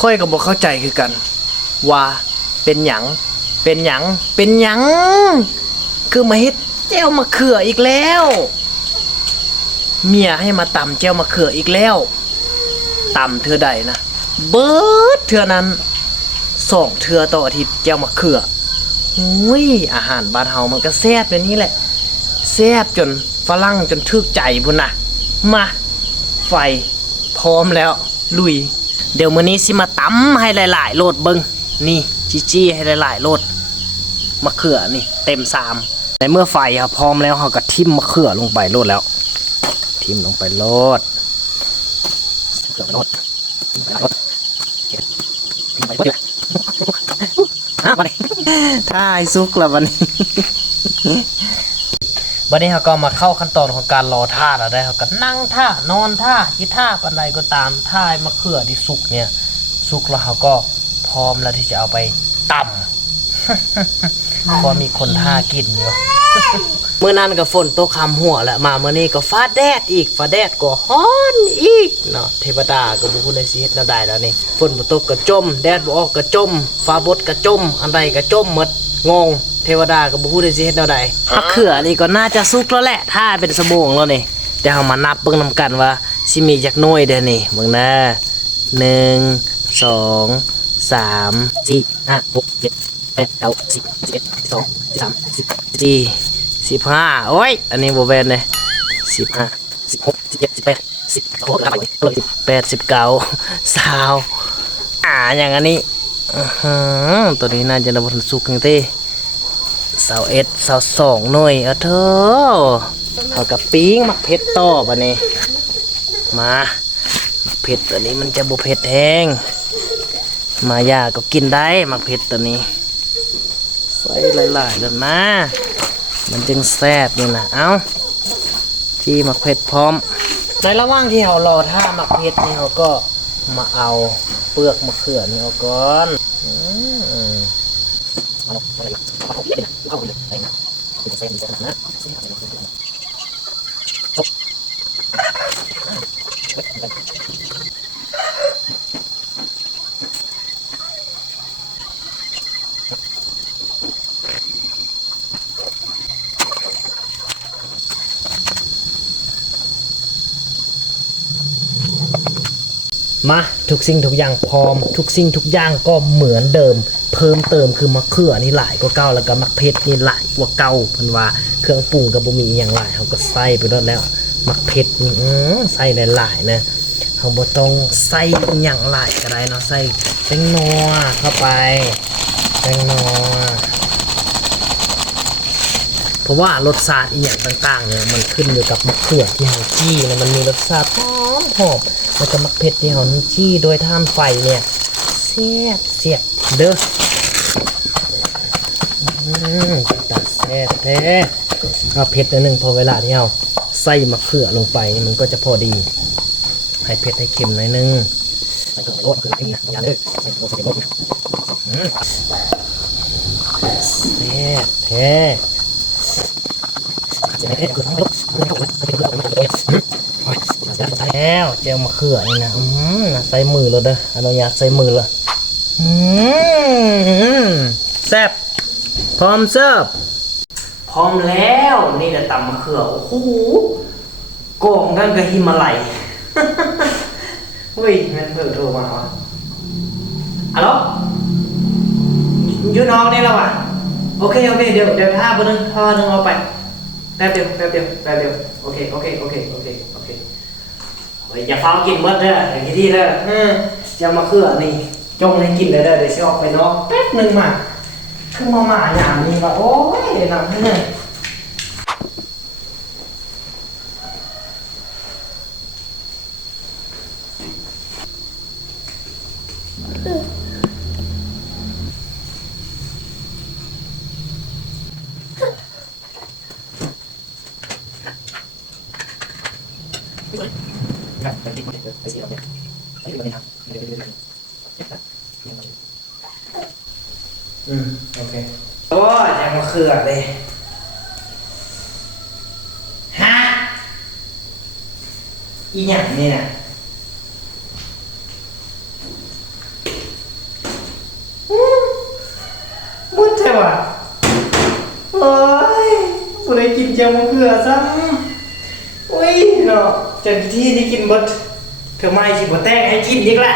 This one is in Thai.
ค่อยก็บ่เข้าใจคือกันว่าเป็นหยังเป็นหยังเป็นหยังคือมาเฮ็ดแจ่วมะเขืออีกแล้วเมียให้มาตำแจ่วมะเขืออีกแล้วตำเทื่อใดนะเบิดเทื่อนั้น2เทื่อต่ออาทิตย์แจ่วมะเขืออุ้ยอาหารบ้านเฮามันก็แซ่บแบบนี้แหละแซ่บจนฝรั่งจนถึกใจพุ่นน่ะมาไฟพร้อมแล้วลุยเดี๋ยวมื้อนี้สิมาตำให้หลายๆโลดเบิ่งนี่จี้ให้หลายๆโลดมะเขือนี่เต็ม3ในเมื่อไฟพร้อมแล้วเราก็ทิ่มมะเขือลงไปโลดแล้วทิ่มลงไปโลดท่าให้สุกแล้ววันนี้วันนี้เราก็มาเข้าขั้นตอนของการรอท่าแล้วได้เราก็นั่งท่านอนท่าคิดท่าปันใดก็ตามท่ามะเขือที่สุกเนี่ยสุกแล้วเราก็พร้อมแล้วที่จะเอาไปตำเพราะมีคนท่ากินอยู่เมื่อนั้นก็ฝนตกคำหัวแล้วมาเมื่อนี้ก็ฟ้าแดดอีกฟ้าแดดก็ฮ้อนอีกเนาะเทวดาก็บ่ฮู้ได้สิเฮ็ดแนวใดแล้วนี่ฝนบ่ตกก็จมแดดบ่ออกก็จมฟ้าบดก็จมอันใดก็จมหมดงงเทวดาก็บ่ฮู้ได้สิเฮ็ดแนวใดมะเขือนี่ก็น่าจะสุกแล้วแหละถ้าเป็นสมงแล้วนี่แต่เฮามานับเบิ่งนำกันว่าสิมีจักหน่วยเด้อนี่เบิ่งนะ1 2 3 4 5 6 7 8 9 10 11 12 13 14 15โอ้ยอันนี้บ่แม่นเลย15 16 17 18 10โอ้ย18 19 20อย่างอันนี้ตัวนี้น่าจะบ่ทันสุกจังซี่21 22หน่วยเด้อเฮากับปิ้งมักเผ็ดต่อบัดนี้มามักเผ็ดตัวนี้มันจะบ่เผ็ดแฮงมายาก็กินได้มักเผ็ดตัวนี้ใส่หลายๆแล้วนะมันจึงแซ่บนี่นะเอาที่มักเผ็ดพร้อมในระหว่างที่เรารอท่ามักเผ็ดนี่เราก็มาเอาเปลือกมะเขือนี่เอาก่อนมาทุกสิ่งทุกอย่างพร้อมทุกสิ่งทุกอย่างก็เหมือนเดิมเพิ่มเติมคือมะเขือนี่หลายกว่าเก่าแล้วก็มักเผ็ดนี่หลายกว่าเก่าเพิ่นว่าเครื่องปรุงก็บ่มีอย่างหลายเฮาก็ใส่ไปแล้วมักเผ็ดนี่ใส่หลายๆนะเฮาบ่ต้องใส่อย่างหลายก็ได้เนาะใส่แป้งนัวเข้าไปแป้งนัวเพราะว่ารสชาติอีหยังต่างๆเนี่ยมันขึ้นอยู่กับมะเขือที่เฮาจี้แล้วมันมีรสชาติหอมแล้วก็มักเผ็ดที่เฮาจี้โดยท่านไฟเนี่ยเสียบเด้อตัดแซ่บแท้เอาเผ็ดนิดนึงพอเวลาที่เฮาใส่มะเขือลงไปมันก็จะพอดีให้เผ็ดให้เค็มหน่อยนึงใส่ก็โคตรคือนี่นะอย่าเด้อใส่โคตรใส่โคตรแซ่บแท้แล้วเจลมะเขือนี่นะใส่มือเลยเด้ออนุญาตใส่มือเลยแซ่บพร้อมเสิร์ฟพร้อมแล้วนี่แหละตำมะเขือโอ้โหกองกันกับหิมาลัยเฮ้ยแม่นเพิ่งโทรมาวะฮัลโหลยูน้องนี่แล้ววะโอเคเดี๋ยวท่าบนึงเอาไปแป๊บเดียวโอเคอย่าฟ้ากินเมื่อเด้ออย่างที่เด้อจะมาเขือนี่จงให้กินเลยเด้อเดี๋ยวจะออกไปนอกแป๊บนึงมาคือมาอย่างนี้ว่าโอ้ยหนักเนี่ยโอเคโอ้ยจะมาเขือเลยฮะอีหยังนี่นะ ว่ะโอ้ยกูได้กินเจียวมะเขือซ้ำอุ้ยเนาะจากที่นี่กินเบิดเธอไม่สิบ่แต่งให้กินอีกแหละ